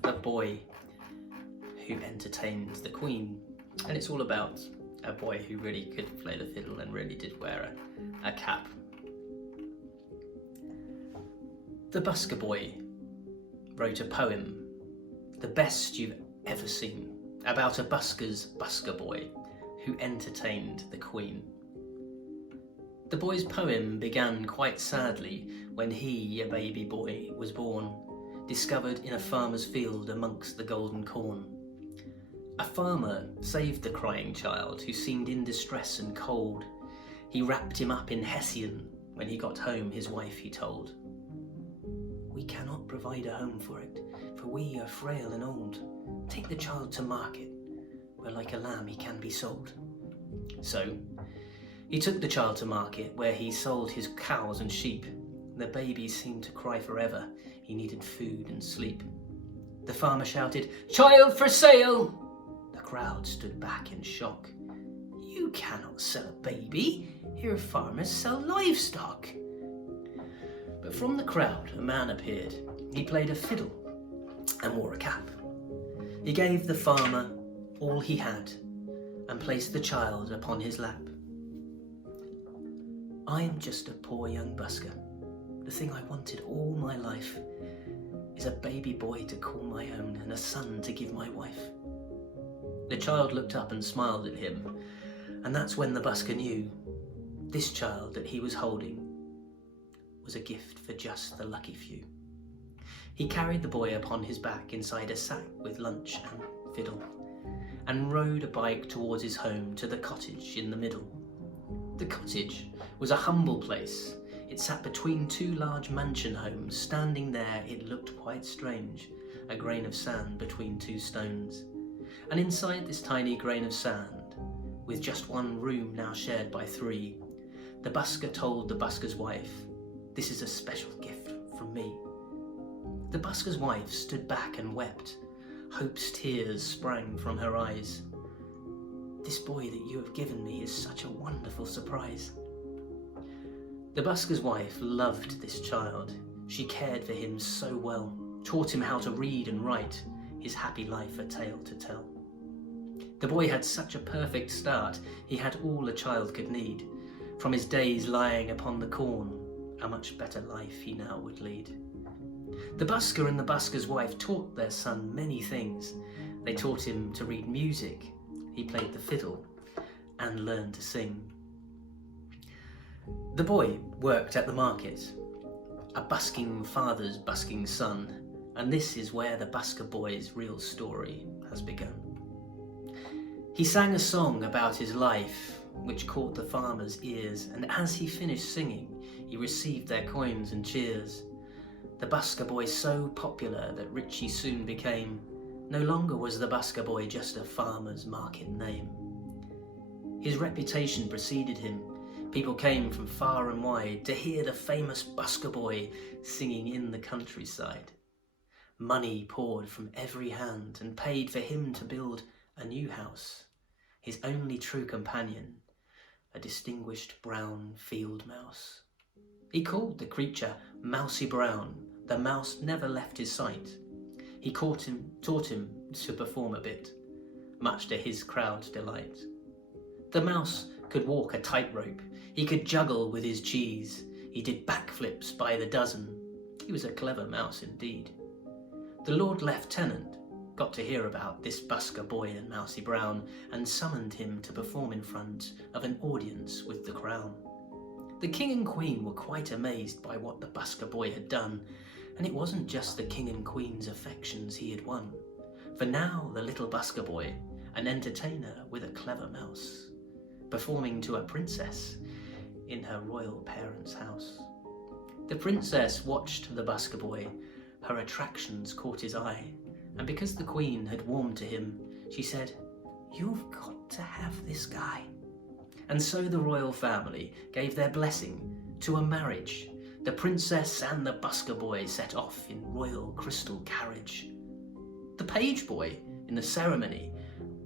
The boy who entertained the Queen, and it's all about a boy who really could play the fiddle and really did wear a cap. The Busker Boy wrote a poem, the best you've ever seen, about a busker's busker boy who entertained the Queen. The boy's poem began quite sadly when he, a baby boy, was born, discovered in a farmer's field amongst the golden corn. A farmer saved the crying child who seemed in distress and cold. He wrapped him up in hessian. When he got home, his wife he told, "We cannot provide a home for it, for we are frail and old. Take the child to market, where like a lamb he can be sold." So he took the child to market, where he sold his cows and sheep. The baby seemed to cry forever. He needed food and sleep. The farmer shouted, "Child for sale!" The crowd stood back in shock. "You cannot sell a baby. Here farmers sell livestock." But from the crowd a man appeared. He played a fiddle and wore a cap. He gave the farmer all he had and placed the child upon his lap. "I am just a poor young busker. The thing I wanted all my life is a baby boy to call my own and a son to give my wife." The child looked up and smiled at him, and that's when the busker knew this child that he was holding was a gift for just the lucky few. He carried the boy upon his back inside a sack with lunch and fiddle, and rode a bike towards his home to the cottage in the middle. The cottage was a humble place. It sat between two large mansion homes. Standing there it looked quite strange, a grain of sand between two stones. And inside this tiny grain of sand, with just one room now shared by three, the busker told the busker's wife, "This is a special gift from me." The busker's wife stood back and wept. Hope's tears sprang from her eyes. "This boy that you have given me is such a wonderful surprise." The busker's wife loved this child. She cared for him so well, taught him how to read and write, his happy life a tale to tell. The boy had such a perfect start. He had all a child could need. From his days lying upon the corn, a much better life he now would lead. The busker and the busker's wife taught their son many things. They taught him to read music. He played the fiddle and learned to sing. The boy worked at the market, a busking father's busking son, and this is where the busker boy's real story has begun. He sang a song about his life, which caught the farmer's ears, and as he finished singing, he received their coins and cheers. The busker boy so popular that rich he soon became. No longer was the busker boy just a farmer's market name. His reputation preceded him. People came from far and wide to hear the famous busker boy singing in the countryside. Money poured from every hand and paid for him to build a new house. His only true companion, a distinguished brown field mouse. He called the creature Mousy Brown. The mouse never left his sight. He taught him to perform a bit, much to his crowd's delight. The mouse could walk a tightrope. He could juggle with his cheese. He did backflips by the dozen. He was a clever mouse indeed. The Lord Lieutenant got to hear about this busker boy and Mousy Brown and summoned him to perform in front of an audience with the crown. The king and queen were quite amazed by what the busker boy had done, and it wasn't just the king and queen's affections he had won. For now the little busker boy, an entertainer with a clever mouse, performing to a princess in her royal parents' house. The princess watched the busker boy. Her attractions caught his eye, and because the queen had warmed to him, she said, "You've got to have this guy." And so the royal family gave their blessing to a marriage. The princess and the busker boy set off in royal crystal carriage. The page boy in the ceremony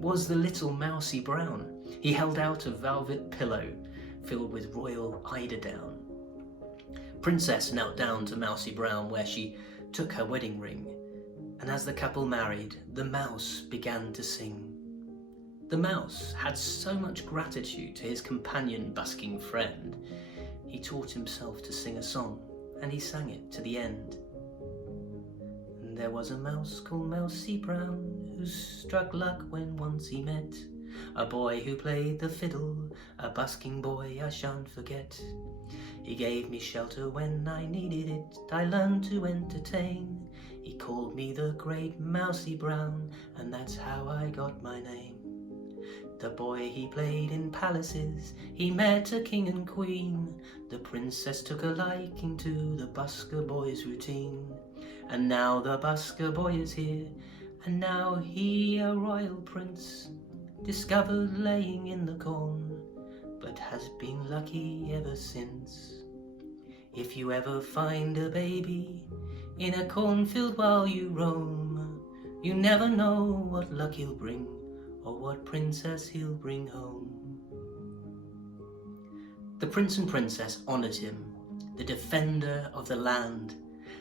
was the little Mousy Brown. He held out a velvet pillow filled with royal eiderdown. Princess knelt down to Mousy Brown, where she took her wedding ring And as the couple married, the mouse began to sing. The mouse had so much gratitude to his companion busking friend, he taught himself to sing a song, and he sang it to the end. And there was a mouse called Mousy Brown, who struck luck when once he met a boy who played the fiddle, a busking boy I shan't forget. He gave me shelter when I needed it, I learned to entertain. He called me the great Mousy Brown, and that's how I got my name. The boy he played in palaces, he met a king and queen. The princess took a liking to the busker boy's routine. And now the busker boy is here, and now he a royal prince, discovered laying in the corn, but has been lucky ever since. If you ever find a baby in a cornfield while you roam, you never know what luck he'll bring, or what princess he'll bring home. The prince and princess honoured him, the defender of the land,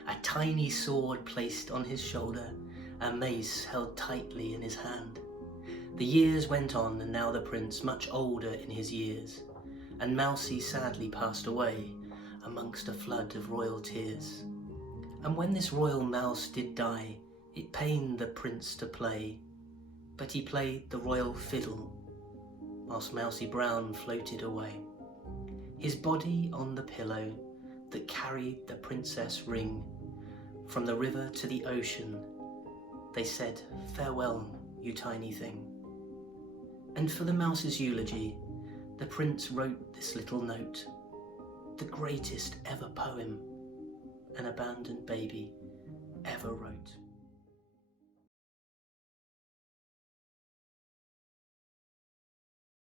a tiny sword placed on his shoulder, a mace held tightly in his hand. The years went on, and now the prince, much older in his years, and Mousy sadly passed away amongst a flood of royal tears. And when this royal mouse did die, it pained the prince to play, but he played the royal fiddle, whilst Mousy Brown floated away. His body on the pillow that carried the princess ring, from the river to the ocean, they said, "Farewell, you tiny thing." And for the mouse's eulogy, the prince wrote this little note, the greatest ever poem an abandoned baby ever wrote.